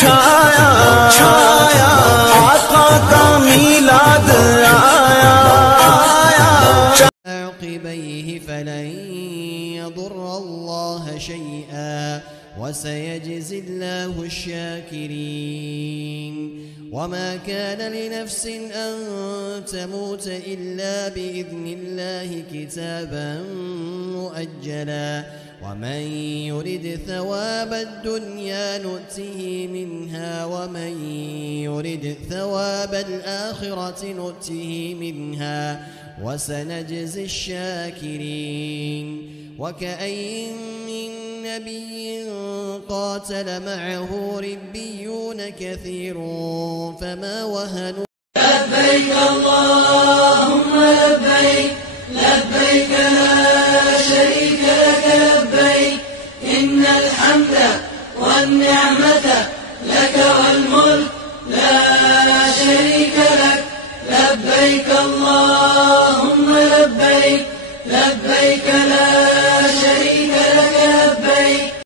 छाया छाया आका का मीलाद आया عقبيه فلن يضر الله شيئا وسيجزي الله الشاكرين وما كان لنفس أن تموت إلا بإذن الله كتابا مؤجلا ومن يرد ثواب الدنيا نؤته منها ومن يرد ثواب الآخرة نؤته منها وسنجزي الشاكرين وكأين من نبي قاتل معه ربيون كثير فما وهنوا لبيك اللهم لبيك لبيك لا شريك لك لبيك إن الحمد والنعمة لك والملك لا شريك لك لبيك اللهم لبيك لبيك